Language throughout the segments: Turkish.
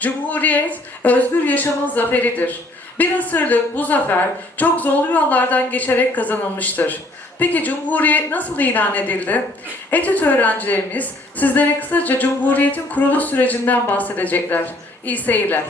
Cumhuriyet, özgür yaşamın zaferidir. Bir asırlık bu zafer çok zorlu yollardan geçerek kazanılmıştır. Peki Cumhuriyet nasıl ilan edildi? Etüt öğrencilerimiz sizlere kısaca Cumhuriyet'in kuruluş sürecinden bahsedecekler. İyi seyirler.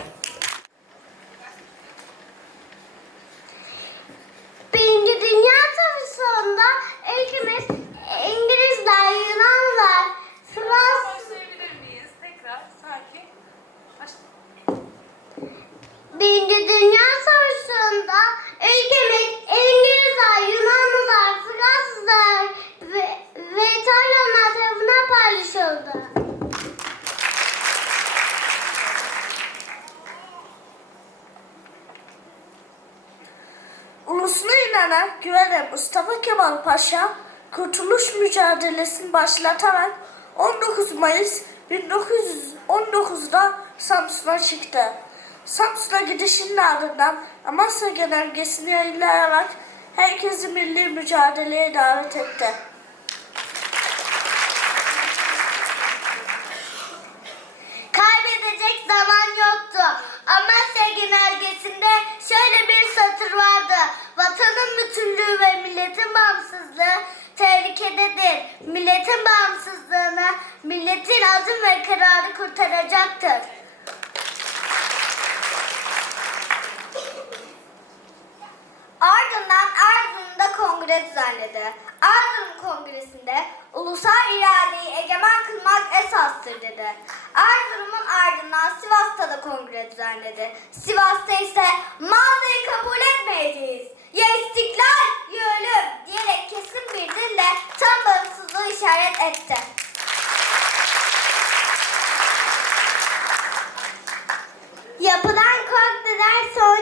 İnanan güvenen Mustafa Kemal Paşa kurtuluş mücadelesini başlatarak 19 Mayıs 1919'da Samsun'a çıktı. Samsun'a gidişinin ardından Amasya Genelgesi'ni yayınlayarak herkesi milli mücadeleye davet etti. Milletin bağımsızlığını milletin azim ve kararı kurtaracaktır. Ardından Erzurum'da kongre düzenledi. Erzurum kongresinde ulusal iradeyi egemen kılmak esastır dedi. Erzurum'un ardından Sivas'ta da kongre düzenledi. Sivas'ta ise mağdayı kabul etmeyeceğiz.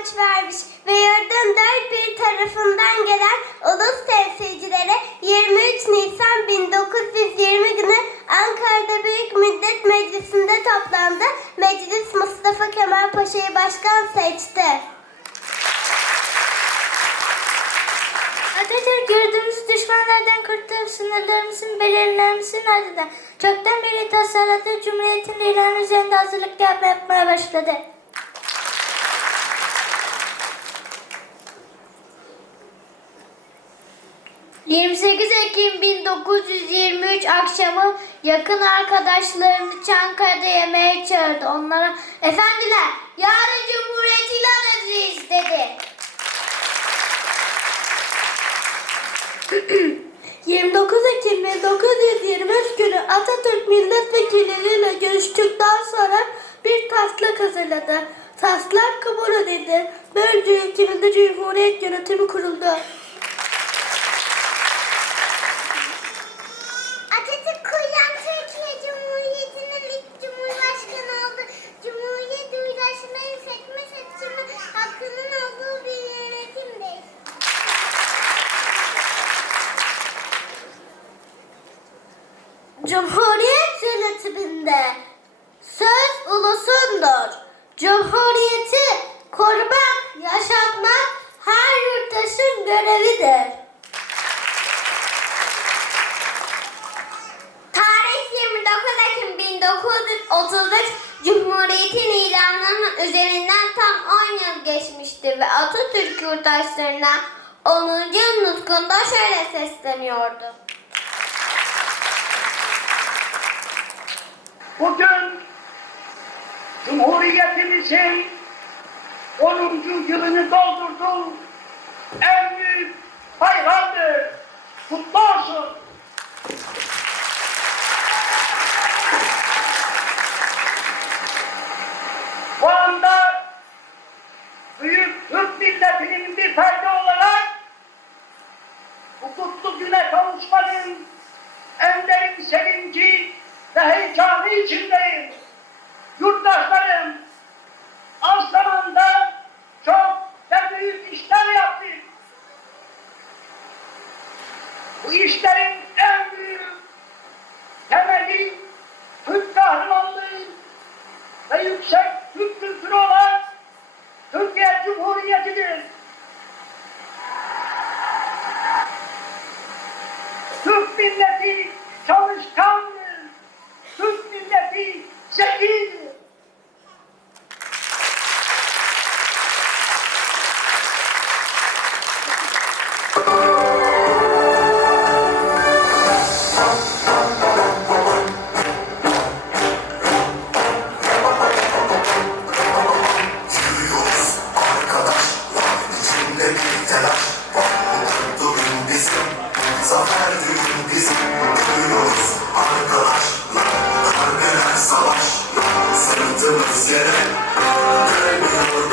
Sonuç vermiş ve yurdun dört bir tarafından gelen ulus temsilcileri 23 Nisan 1920 günü Ankara'da Büyük Millet Meclisi'nde toplandı. Meclis Mustafa Kemal Paşa'yı başkan seçti. Atatürk yurdumuzu düşmanlardan kurtarıp sınırlarımızın belirlenmesinin ardından çoktan beri tasarladığı Cumhuriyet'in ilanı üzerinde hazırlık yapmaya başladı. ...28 Ekim 1923 akşamı yakın arkadaşlarını Çankaya'da yemeğe çağırdı. Onlara efendiler yarın Cumhuriyet ilan edeceğiz dedi. 29 Ekim 1923 günü Atatürk milletvekilleriyle görüştükten sonra bir taslak hazırladı. Taslak kabul edildi. Böylece ülkemizde Cumhuriyet yönetimi kuruldu. 1933 Cumhuriyet'in ilanının üzerinden tam 10 yıl geçmişti ve Atatürk yurttaşlarına 10. yıl nutkunda şöyle sesleniyordu. Bugün Cumhuriyetimizin 10. yılını doldurdu. En büyük bayramdır. Kutlu olsun. Bu anda büyük Türk milletinin bir ferdi olarak bu kutlu güne kavuşmanın en derin sevinci ve heyecanı içindeyim. Yurttaşlarım, az zamanda çok ve büyük işler yaptık. Bu işlerin en büyük temeli Türk kahramanlığı ve yüksek Türk milleti çalışkandır. Türk milleti zekidir. Baktığımız yere Kayboluyor